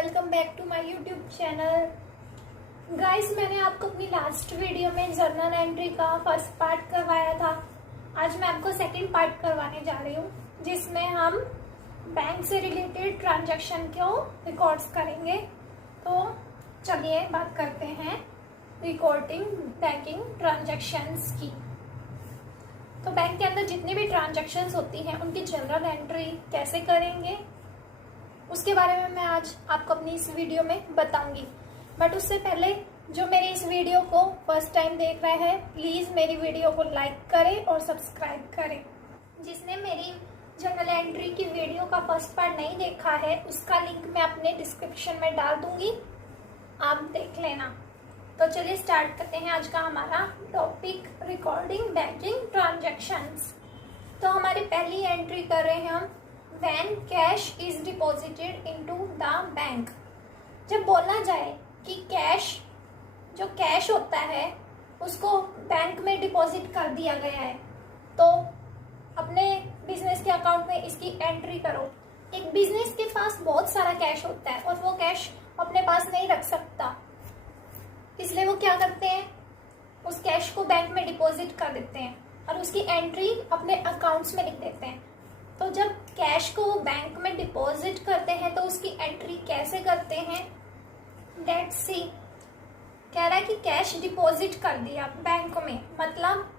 Welcome back to my YouTube channel. Guys, मैंने आपको अपनी लास्ट वीडियो में जर्नल एंट्री का फर्स्ट पार्ट करवाया था। आज मैं आपको सेकंड पार्ट करवाने जा रही हूँ, जिसमें हम बैंक से रिलेटेड ट्रांजैक्शन को रिकॉर्ड्स करेंगे। तो चलिए बात करते हैं रिकॉर्डिंग बैंकिंग ट्रांजैक्शंस की। तो बैंक के अंदर जितनी भी ट्रांजैक्शंस होती हैं उनकी जनरल एंट्री कैसे करेंगे, उसके बारे में मैं आज आपको अपनी इस वीडियो में बताऊंगी। बट उससे पहले जो मेरी इस वीडियो को फर्स्ट टाइम देख रहा है, प्लीज़ मेरी वीडियो को लाइक करें और सब्सक्राइब करें। जिसने मेरी जनरल एंट्री की वीडियो का फर्स्ट पार्ट नहीं देखा है, उसका लिंक मैं अपने डिस्क्रिप्शन में डाल दूंगी, आप देख लेना। तो चलिए स्टार्ट करते हैं आज का हमारा टॉपिक, रिकॉर्डिंग बैंकिंग ट्रांजैक्शंस। तो हमारी पहली एंट्री कर रहे हैं हम, when cash is deposited into the bank। जब बोला जाए कि जो कैश होता है उसको बैंक में डिपॉजिट कर दिया गया है, तो अपने बिजनेस के अकाउंट में इसकी एंट्री करो। एक बिजनेस के पास बहुत सारा कैश होता है और वो कैश अपने पास नहीं रख सकता, इसलिए वो क्या करते हैं, उस कैश को बैंक में डिपॉजिट कर देते हैं और उसकी एंट्री अपने अकाउंट्स में लिख देते हैं। तो जब कैश को वो बैंक में डिपॉजिट करते हैं तो उसकी एंट्री कैसे करते हैं, लेट्स सी। कह रहा है कि कैश डिपॉजिट कर दिया बैंक में, मतलब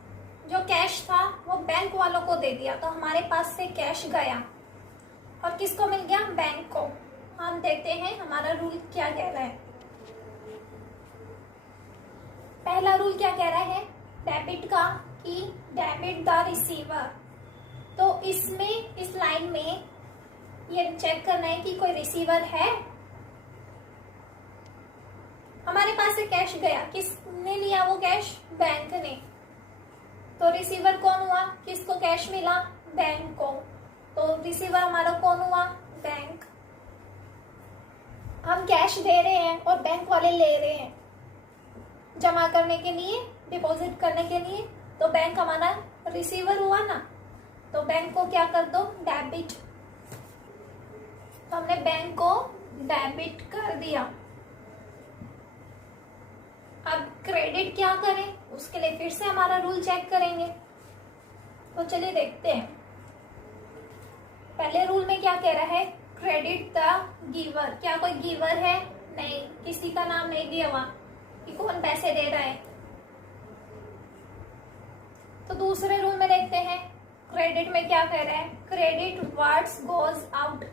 जो कैश था वो बैंक वालों को दे दिया, तो हमारे पास से कैश गया और किसको मिल गया, बैंक को। हम देखते हैं हमारा रूल क्या कह रहा है। पहला रूल क्या कह रहा है, डेबिट का, कि डेबिट द रिसीवर। तो इसमें इस लाइन में ये चेक करना है कि कोई रिसीवर है। हमारे पास से कैश गया, किसने लिया वो कैश, बैंक ने। तो रिसीवर कौन हुआ, किसको कैश मिला, बैंक को। तो रिसीवर हमारा कौन हुआ, बैंक। हम कैश दे रहे हैं और बैंक वाले ले रहे हैं जमा करने के लिए, डिपॉजिट करने के लिए, तो बैंक हमारा रिसीवर हुआ ना। तो बैंक को क्या कर दो, डेबिट। तो हमने बैंक को डेबिट कर दिया। अब क्रेडिट क्या करें, उसके लिए फिर से हमारा रूल चेक करेंगे। तो चलिए देखते हैं। पहले रूल में क्या कह रहा है, क्रेडिट द गिवर। क्या कोई गिवर है, नहीं, किसी का नाम नहीं दिया हुआ कि कौन पैसे दे रहा है। तो दूसरे रूल में देखते हैं, क्रेडिट में क्या कह रहा है, क्रेडिट व्हाट्स गोज आउट।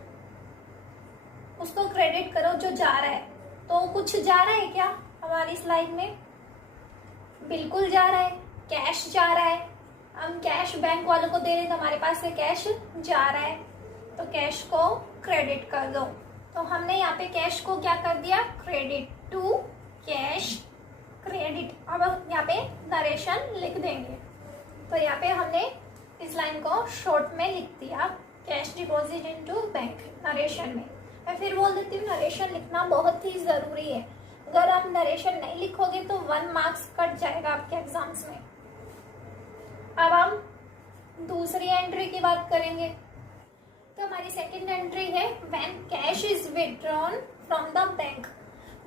उसको क्रेडिट करो जो जा रहा है। तो कुछ जा रहा है क्या हमारी स्लाइड में, बिल्कुल जा रहा है, कैश जा रहा है। हम कैश बैंक वालों को दे रहे हैं तो हमारे पास से कैश जा रहा है, तो कैश को क्रेडिट कर दो। तो हमने यहाँ पे कैश को क्या कर दिया, क्रेडिट टू कैश क्रेडिट। अब यहाँ पे नरेशन लिख देंगे। तो यहाँ पे हमने इस लाइन को शॉर्ट में लिख दिया, cash deposit into bank, narration में। मैं फिर बोल देती हूँ, नरेशन लिखना बहुत ही जरूरी है। अगर आप नरेशन नहीं लिखोगे तो 1 मार्क्स कट जाएगा आपके एग्जाम्स में। अब हम दूसरी एंट्री की बात करेंगे। तो हमारी सेकंड एंट्री है, when cash is withdrawn from the bank.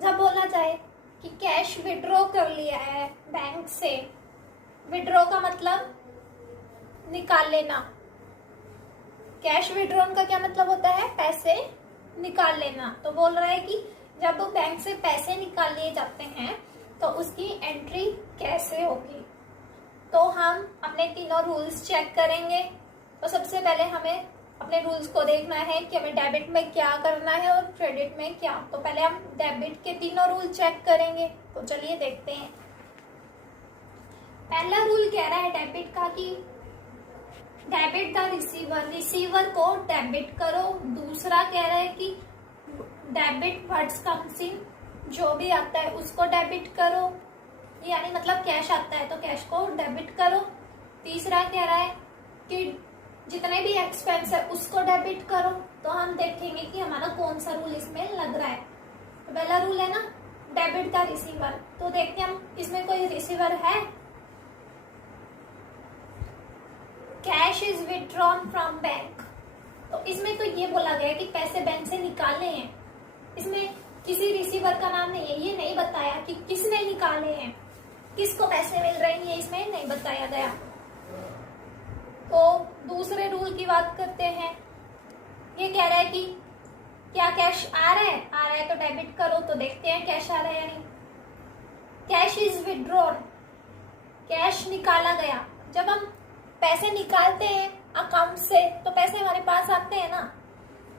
जब बोला जाए कि कैश विड्रॉ कर लिया है बैंक से। विड्रॉ का मतलब निकाल लेना। कैश विड्रॉन का क्या मतलब होता है, पैसे निकाल लेना। तो बोल रहा है कि जब वो बैंक से पैसे निकाल लिए जाते हैं तो उसकी एंट्री कैसे होगी। तो हम अपने तीनों रूल्स चेक करेंगे। तो सबसे पहले हमें अपने रूल्स को देखना है कि हमें डेबिट में क्या करना है और क्रेडिट में क्या। तो पहले हम डेबिट के तीनों रूल चेक करेंगे। तो चलिए देखते हैं। पहला रूल कह रहा है डेबिट का कि डेबिट द रिसीवर, रिसीवर को डेबिट करो। दूसरा कह रहा है कि डेबिट व्हाट्स कम्स इन, जो भी आता है उसको डेबिट करो, यानी मतलब कैश आता है तो कैश को डेबिट करो। तीसरा कह रहा है कि जितने भी एक्सपेंस है उसको डेबिट करो। तो हम देखेंगे कि हमारा कौन सा रूल इसमें लग रहा है। तो पहला रूल है ना, डेबिट द रिसीवर। तो देखते हैं हम इसमें कोई रिसीवर है। Cash is withdrawn from bank. तो इसमें तो ये बोला गया कि पैसे बैंक से निकालने हैं। इसमें किसी रिसीवर का नाम नहीं है, ये नहीं बताया कि किसने निकाले हैं, किसको पैसे मिल रहे हैं, ये इसमें नहीं बताया गया। तो दूसरे रूल की बात करते हैं। ये कह रहा है कि क्या कैश आ रहा है, आ रहा है तो डेबिट करो। तो देखते हैं कैश आ रहा है या नहीं। कैश इज विड्रॉन, कैश निकाला गया। जब हम पैसे निकालते हैं अकाउंट से तो पैसे हमारे पास आते हैं ना,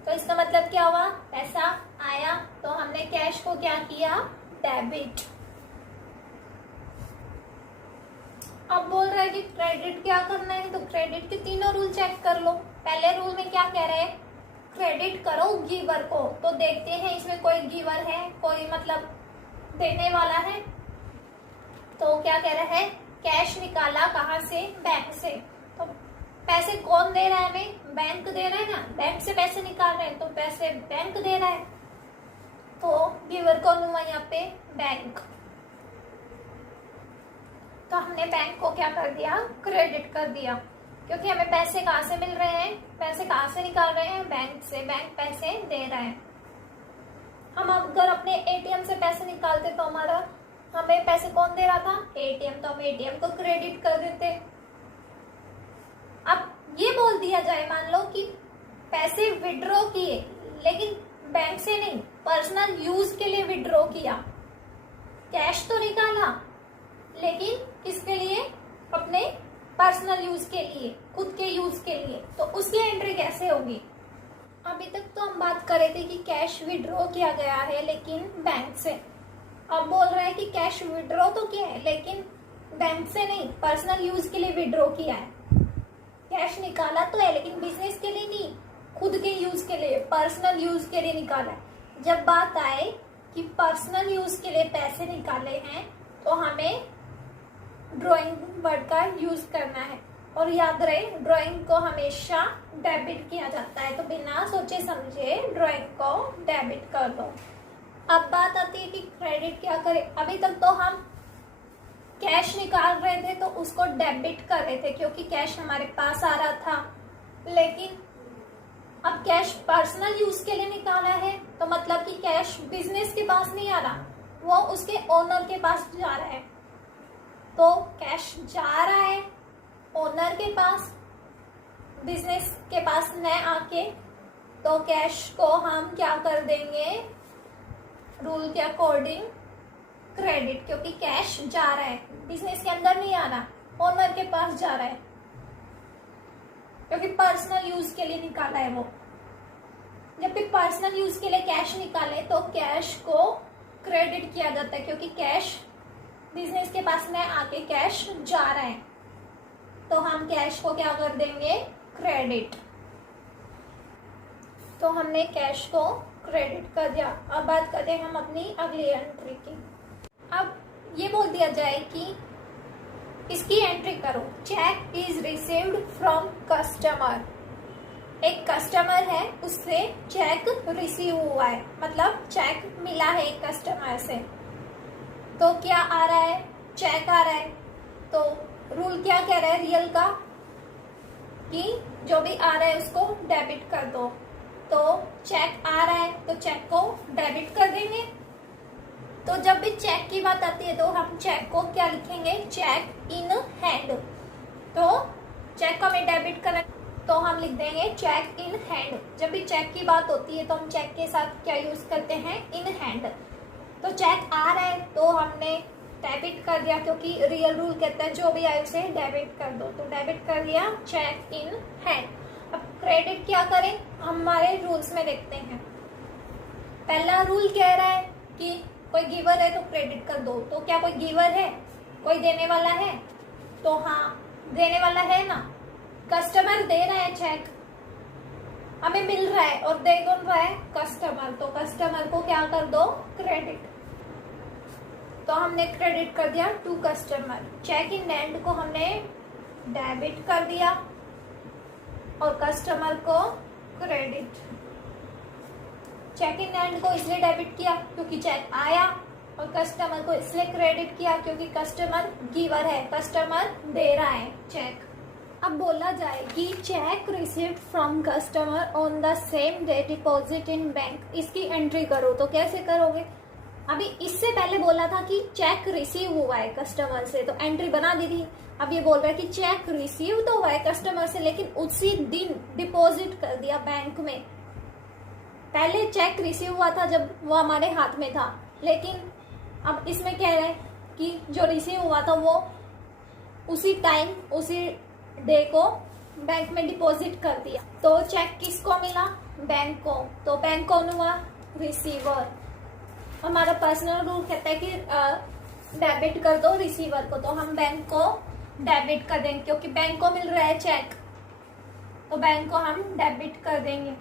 तो इसका मतलब क्या हुआ, पैसा आया तो हमने कैश को क्या किया, डेबिट। अब बोल रहा है कि क्रेडिट क्या करना है, तो क्रेडिट के तीनों रूल चेक कर लो। पहले रूल में क्या कह रहे हैं, क्रेडिट करो गिवर को। तो देखते हैं इसमें कोई गिवर है, कोई मतलब देने वाला है। तो क्या कह रहा है, कैश निकाला कहाँ से, बैंक से। तो पैसे कौन दे रहा है हमें, बैंक दे रहा है ना, बैंक से पैसे निकाल रहे हैं तो पैसे बैंक दे रहा है। तो गिवर कौन हुआ यहाँ पे, बैंक। तो हमने बैंक को क्या कर दिया, क्रेडिट कर दिया, क्योंकि हमें पैसे कहाँ से मिल रहे हैं, पैसे कहाँ से निकाल रहे हैं, बैंक से। बैंक पैसे दे रहा है। हम अगर अपने एटीएम से पैसे निकालते तो हमें पैसे कौन दे रहा था, एटीएम। तो हम एटीएम को क्रेडिट कर देते। अब ये बोल दिया जाए, मान लो कि पैसे विड्रॉ किए लेकिन बैंक से नहीं, पर्सनल यूज के लिए विड्रॉ किया। कैश तो निकाला लेकिन किसके लिए, अपने पर्सनल यूज के लिए, खुद के यूज के लिए। तो उसकी एंट्री कैसे होगी। अभी तक तो हम बात कर रहे थे कि कैश विड्रॉ किया गया है लेकिन बैंक से। अब बोल रहा है कि कैश विड्रॉ तो किया है लेकिन बैंक से नहीं, पर्सनल यूज के लिए विड्रॉ किया है। कैश निकाला तो है लेकिन बिजनेस के लिए नहीं, खुद के यूज के लिए, पर्सनल यूज के लिए निकाला है। जब बात आए कि पर्सनल यूज के लिए पैसे निकाले हैं तो हमें ड्राइंग वर्ड का यूज करना है। और याद रहे, ड्राइंग को हमेशा डेबिट किया जाता है। तो बिना सोचे समझे ड्राइंग को डेबिट कर दो। अब बात आती है कि क्रेडिट क्या करें। अभी तक तो हम कैश निकाल रहे थे तो उसको डेबिट कर रहे थे क्योंकि कैश हमारे पास आ रहा था। लेकिन अब कैश पर्सनल यूज के लिए निकाला है तो मतलब कि कैश बिजनेस के पास नहीं आ रहा, वो उसके ओनर के पास जा रहा है। तो कैश जा रहा है ओनर के पास, बिजनेस के पास न आके। तो कैश को हम क्या कर देंगे, रूल के अकॉर्डिंग क्रेडिट, क्योंकि कैश जा रहा है, बिजनेस के अंदर नहीं आ रहा, ओनर के पास जा रहा है, क्योंकि पर्सनल यूज के लिए निकाला है वो। जब भी पर्सनल यूज के लिए कैश निकाले तो कैश को क्रेडिट किया जाता है, क्योंकि कैश बिजनेस के पास में आके कैश जा रहा है। तो हम कैश को क्या कर देंगे, क्रेडिट। तो हमने कैश को क्रेडिट कर दिया। अब बात करते हैं हम अपनी अगली एंट्री की। अब ये बोल दिया जाए कि इसकी एंट्री करो, cheque is received from customer. एक कस्टमर है, उससे चेक रिसीव हुआ है, मतलब चेक मिला है एक कस्टमर से। तो क्या आ रहा है, चेक आ रहा है। तो रूल क्या कह रहा है रियल का, कि जो भी आ रहा है उसको डेबिट कर दो। तो चेक आ रहा है तो चेक को डेबिट कर देंगे। तो जब भी चेक की बात आती है तो हम चेक को क्या लिखेंगे, चेक इन हैंड। तो चेक को हमें डेबिट करना, तो हम लिख देंगे चेक इन हैंड। जब भी चेक की बात होती है तो हम चेक के साथ क्या यूज करते हैं, इन हैंड। तो चेक आ रहा है तो हमने डेबिट कर दिया, क्योंकि रियल रूल कहता है जो भी आए उसे डेबिट कर दो। तो डेबिट कर दिया, चेक इन हैंड। अब क्रेडिट क्या करें, हमारे रूल्स में देखते हैं। पहला रूल कह रहा है कि कोई गिवर है तो क्रेडिट कर दो। तो क्या कोई गिवर है, कोई देने वाला है? तो हाँ, देने वाला है ना, कस्टमर दे रहा है चेक, हमें मिल रहा है, और दे कौन रहा है, कस्टमर। तो कस्टमर को क्या कर दो, क्रेडिट। तो हमने क्रेडिट कर दिया to customer. Cheque in hand को हमने डेबिट कर दिया और कस्टमर को क्रेडिट। चेक इन हैंड को इसलिए डेबिट किया क्योंकि चेक आया, और कस्टमर को इसलिए क्रेडिट किया क्योंकि कस्टमर गिवर है, कस्टमर दे रहा है चेक। अब बोला जाए कि check received from customer on the same day deposit in bank, इसकी एंट्री करो। तो कैसे करोगे? अभी इससे पहले बोला था कि चेक रिसीव हुआ है कस्टमर से, तो एंट्री बना दी थी। अब ये बोल रहा है कि चेक रिसीव तो हुआ है कस्टमर से, लेकिन उसी दिन डिपॉजिट कर दिया बैंक में। पहले चेक रिसीव हुआ था जब वो हमारे हाथ में था, लेकिन अब इसमें कह रहे हैं कि जो रिसीव हुआ था वो उसी टाइम उसी डे को बैंक में डिपॉजिट कर दिया। तो चेक किसको मिला? बैंक को। तो बैंक कौन हुआ? रिसीवर। हमारा पर्सनल रूल कहता है कि डेबिट कर दो रिसीवर को, तो हम बैंक को डेबिट कर देंगे क्योंकि बैंक को मिल रहा है चेक, तो बैंक को हम डेबिट कर देंगे।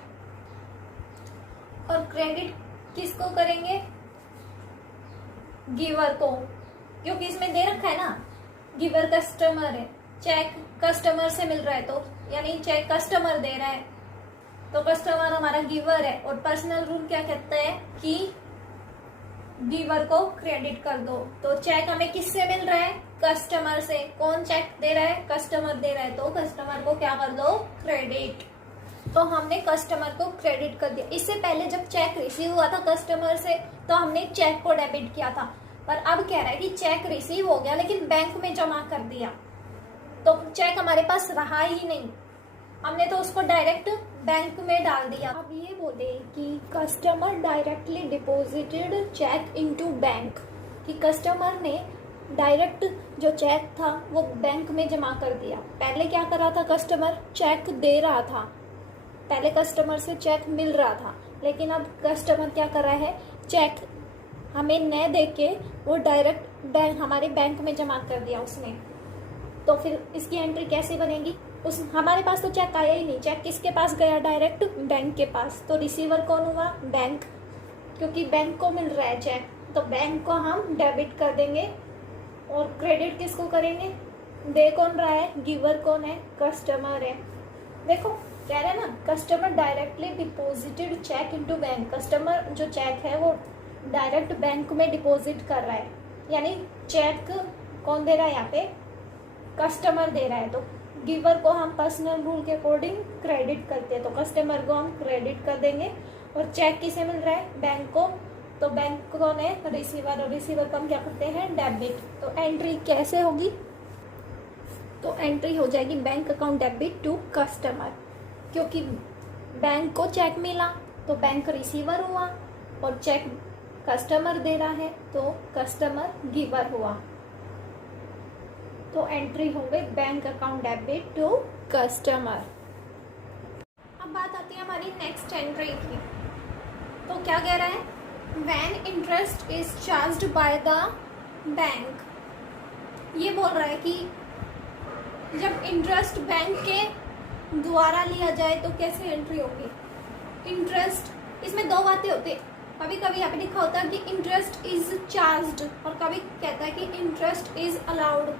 और क्रेडिट किसको करेंगे? गिवर को, क्योंकि इसमें दे रखा है ना, गिवर कस्टमर है, चेक कस्टमर से मिल रहा है, तो यानी चेक कस्टमर दे रहा है, तो कस्टमर हमारा गिवर है। और पर्सनल रूल क्या कहता है कि गिवर को क्रेडिट कर दो। तो चेक हमें किससे मिल रहा है? कस्टमर से। कौन चेक दे रहा है? कस्टमर दे रहा है, तो कस्टमर को क्या कर दो? क्रेडिट। तो हमने कस्टमर को क्रेडिट कर दिया। इससे पहले जब चेक रिसीव हुआ था कस्टमर से, तो हमने चेक को डेबिट किया था, पर अब कह रहा है कि चेक रिसीव हो गया लेकिन बैंक में जमा कर दिया, तो चेक हमारे पास रहा ही नहीं, हमने तो उसको डायरेक्ट बैंक में डाल दिया। अब ये बोले कि customer directly deposited cheque into bank, कि कस्टमर ने डायरेक्ट जो चेक था वो बैंक में जमा कर दिया। पहले क्या कर रहा था कस्टमर? चेक दे रहा था। पहले कस्टमर से चेक मिल रहा था, लेकिन अब कस्टमर क्या कर रहा है? चेक हमें न दे के वो डायरेक्ट हमारे बैंक में जमा कर दिया उसने। तो फिर इसकी एंट्री कैसे बनेगी? हमारे पास तो चेक आया ही नहीं, चेक किसके पास गया? डायरेक्ट बैंक के पास। तो रिसीवर कौन हुआ? बैंक, क्योंकि बैंक को मिल रहा है चेक, तो बैंक को हम डेबिट कर देंगे। और क्रेडिट किसको करेंगे? दे कौन रहा है? गिवर कौन है? कस्टमर है। देखो कह रहे हैं ना, customer directly deposited cheque into bank. Customer जो चेक है वो डायरेक्ट बैंक में डिपॉजिट कर रहा है, यानी चेक कौन दे रहा है? यहाँ पे कस्टमर दे रहा है, तो गिवर को हम पर्सनल रूल के अकॉर्डिंग क्रेडिट करते हैं, तो कस्टमर को हम क्रेडिट कर देंगे। और चेक किसे मिल रहा है? बैंक को, तो बैंक कौन है? रिसीवर, और रिसीवर को हम क्या करते हैं? डेबिट। तो एंट्री कैसे होगी? तो एंट्री हो जाएगी bank account debit to customer, क्योंकि बैंक को चेक मिला तो बैंक रिसीवर हुआ, और चेक कस्टमर दे रहा है तो कस्टमर गिवर हुआ। तो एंट्री हो गई bank account debit to customer. अब बात आती है हमारी नेक्स्ट एंट्री की। तो क्या कह रहा है? When interest is charged by the bank. ये बोल रहा है कि जब इंटरेस्ट बैंक के द्वारा लिया जाए तो कैसे एंट्री होगी? इंटरेस्ट, इसमें दो बातें होती है, कभी कभी यहाँ पे लिखा होता है कि इंटरेस्ट इज चार्ज्ड, और कभी कहता है कि इंटरेस्ट इज अलाउड।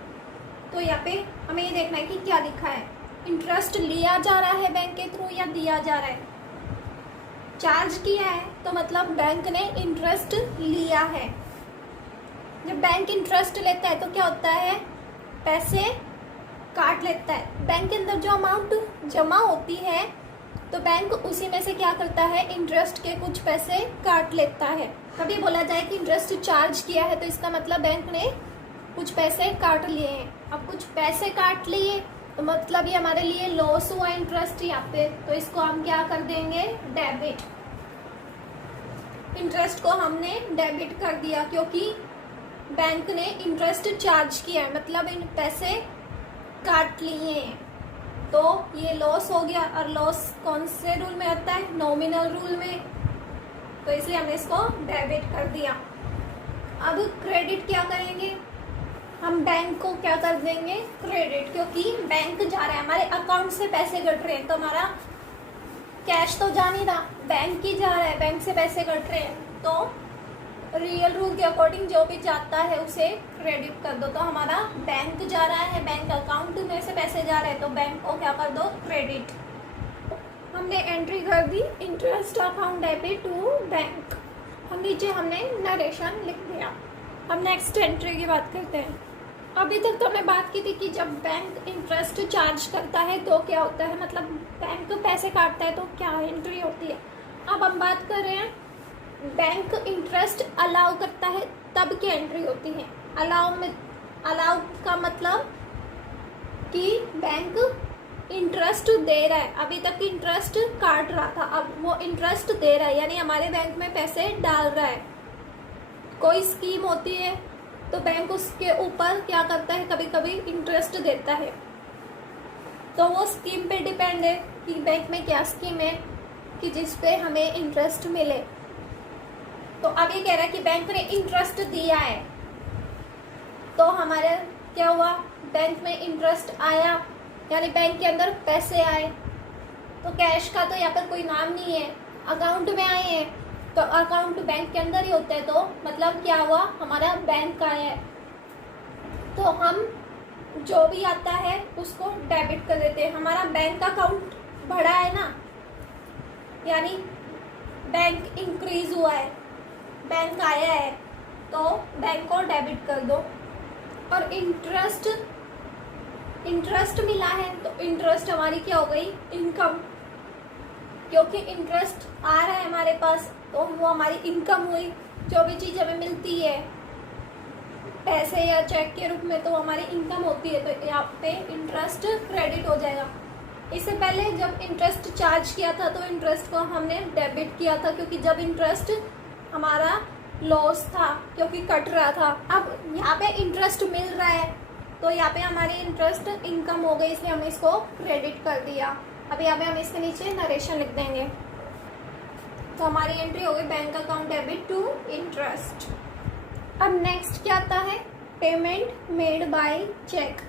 तो यहाँ पे हमें ये देखना है कि क्या लिखा है, इंटरेस्ट लिया जा रहा है बैंक के थ्रू या दिया जा रहा है। चार्ज किया है तो मतलब बैंक ने इंटरेस्ट लिया है। जब बैंक इंटरेस्ट लेता है तो क्या होता है? पैसे काट लेता है। बैंक के अंदर जो अमाउंट जमा होती है तो बैंक उसी में से क्या करता है? इंटरेस्ट के कुछ पैसे काट लेता है। कभी बोला जाए कि इंटरेस्ट चार्ज किया है तो इसका मतलब बैंक ने कुछ पैसे काट लिए हैं। अब कुछ पैसे काट लिए तो मतलब ये हमारे लिए लॉस हुआ इंटरेस्ट यहाँ पे, तो इसको हम क्या कर देंगे? डेबिट। इंटरेस्ट को हमने डेबिट कर दिया क्योंकि बैंक ने इंटरेस्ट चार्ज किया है, मतलब इन पैसे काट लिए हैं, तो ये लॉस हो गया। और लॉस कौन से रूल में आता है? नॉमिनल रूल में, तो इसलिए हमने इसको डेबिट कर दिया। अब क्रेडिट क्या करेंगे? हम बैंक को क्या कर देंगे? क्रेडिट, क्योंकि बैंक जा रहा है, हमारे अकाउंट से पैसे कट रहे हैं, तो हमारा कैश तो जा नहीं रहा, बैंक ही जा रहा है, बैंक से पैसे कट रहे हैं, तो रियल रूल के अकॉर्डिंग जो भी जाता है उसे क्रेडिट कर दो। तो हमारा बैंक जा रहा है, बैंक अकाउंट में से पैसे जा रहे हैं, तो बैंक को क्या कर दो? क्रेडिट। हमने एंट्री कर दी interest account debit to bank, और नीचे हमने नरेशन लिख दिया। अब नेक्स्ट एंट्री की बात करते हैं। अभी तक तो मैं बात की थी कि जब बैंक इंटरेस्ट चार्ज करता है तो क्या होता है, मतलब बैंक तो पैसे काटता है तो क्या एंट्री होती है। अब हम बात कर रहे हैं बैंक इंटरेस्ट अलाउ करता है तब की एंट्री होती है। अलाउ का मतलब कि बैंक इंटरेस्ट दे रहा है, अभी तक इंटरेस्ट काट रहा था, अब वो इंटरेस्ट दे रहा है, यानी हमारे बैंक में पैसे डाल रहा है। कोई स्कीम होती है तो बैंक उसके ऊपर क्या करता है, कभी कभी इंटरेस्ट देता है। तो वो स्कीम पे डिपेंड है कि बैंक में क्या स्कीम है कि जिस पे हमें इंटरेस्ट मिले। तो अब ये कह रहा है कि बैंक ने इंटरेस्ट दिया है तो हमारे क्या हुआ, बैंक में इंटरेस्ट आया, यानी बैंक के अंदर पैसे आए। तो कैश का तो यहाँ पर कोई नाम नहीं है, अकाउंट में आए हैं, तो अकाउंट बैंक के अंदर ही होता है, तो मतलब क्या हुआ, हमारा बैंक का है। तो हम जो भी आता है उसको डेबिट कर देते हैं। हमारा बैंक अकाउंट बढ़ा है ना, यानी बैंक इंक्रीज हुआ है, बैंक आया है, तो बैंक को डेबिट कर दो। और इंटरेस्ट मिला है तो इंटरेस्ट हमारी क्या हो गई, इनकम, क्योंकि इंटरेस्ट आ रहा है हमारे पास तो वो हमारी इनकम हुई। जो भी चीज़ हमें मिलती है पैसे या चेक के रूप में तो हमारी इनकम होती है, तो यहाँ पे इंटरेस्ट क्रेडिट हो जाएगा। इससे पहले जब इंटरेस्ट चार्ज किया था तो इंटरेस्ट को हमने डेबिट किया था, क्योंकि जब इंटरेस्ट हमारा लॉस था क्योंकि कट रहा था। अब यहाँ पे इंटरेस्ट मिल रहा है तो यहाँ पे हमारी इंटरेस्ट इनकम हो गई, इसलिए हमने इसको क्रेडिट कर दिया। अब यहाँ पे हम इसके नीचे नरेशन लिख देंगे। तो हमारी एंट्री हो गई bank account debit to interest. अब नेक्स्ट क्या आता है, पेमेंट मेड बाय चेक।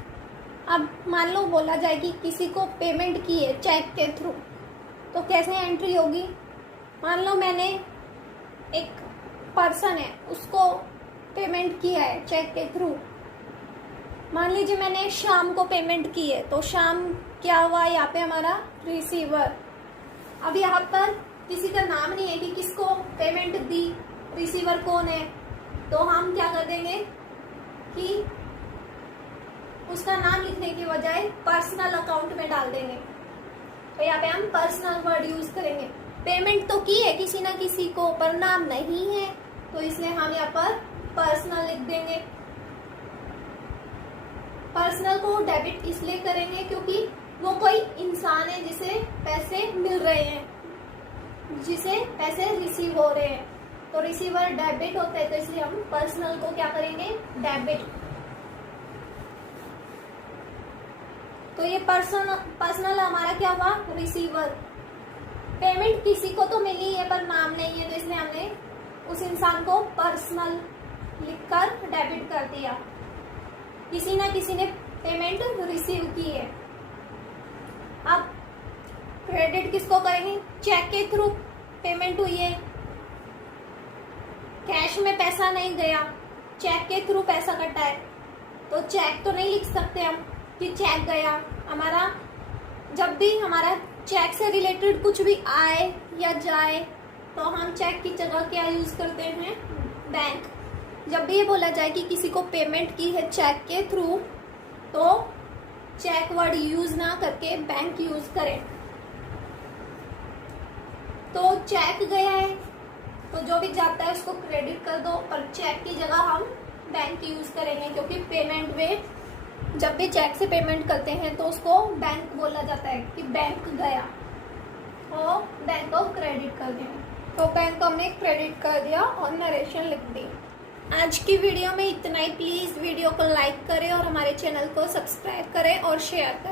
अब मान लो बोला जाए कि किसी को पेमेंट की है चेक के थ्रू, तो कैसे एंट्री होगी। मान लो मैंने एक पर्सन है उसको पेमेंट किया है चेक के थ्रू, मान लीजिए मैंने शाम को पेमेंट की है, तो शाम क्या हुआ, यहाँ पे हमारा रिसीवर। अब यहाँ पर किसी का नाम नहीं है कि किसको पेमेंट दी, रिसीवर कौन है, तो हम क्या कर देंगे कि उसका नाम लिखने की बजाय पर्सनल अकाउंट में डाल देंगे। तो यहाँ पे हम पर्सनल वर्ड यूज करेंगे। पेमेंट तो की है किसी ना किसी को पर नाम नहीं है, तो इसलिए हम यहाँ पर पर्सनल लिख देंगे। पर्सनल को डेबिट इसलिए करेंगे क्योंकि वो कोई इंसान है जिसे पैसे मिल रहे हैं, जिसे पैसे रिसीव हो रहे हैं, तो रिसीवर डेबिट होता है, तो इसलिए हम पर्सनल को क्या करेंगे, डेबिट। तो ये पर्सनल हमारा क्या हुआ, रिसीवर। पेमेंट किसी को तो मिली है पर नाम नहीं है, तो इसलिए हमने उस इंसान को पर्सनल लिखकर डेबिट कर दिया। किसी ना किसी ने पेमेंट रिसीव की है। अब क्रेडिट किसको करेंगे, चेक के थ्रू पेमेंट हुई है, कैश में पैसा नहीं गया, चेक के थ्रू पैसा कटा है, तो चेक तो नहीं लिख सकते हम कि चेक गया। हमारा जब भी हमारा चेक से रिलेटेड कुछ भी आए या जाए तो हम चेक की जगह क्या यूज करते हैं, बैंक। जब भी ये बोला जाए कि किसी को पेमेंट की है चेक के थ्रू, तो चेक वर्ड यूज ना करके बैंक यूज करें। तो चेक गया है तो जो भी जाता है उसको क्रेडिट कर दो, और चेक की जगह हम बैंक यूज करेंगे, क्योंकि पेमेंट में जब भी चेक से पेमेंट करते हैं तो उसको बैंक बोला जाता है कि बैंक गया, तो बैंक को क्रेडिट कर देंगे। तो बैंक को हमने क्रेडिट कर दिया और नरेशन लिख दी। आज की वीडियो में इतना ही। प्लीज वीडियो को लाइक करें और हमारे चैनल को सब्सक्राइब करें और शेयर करें।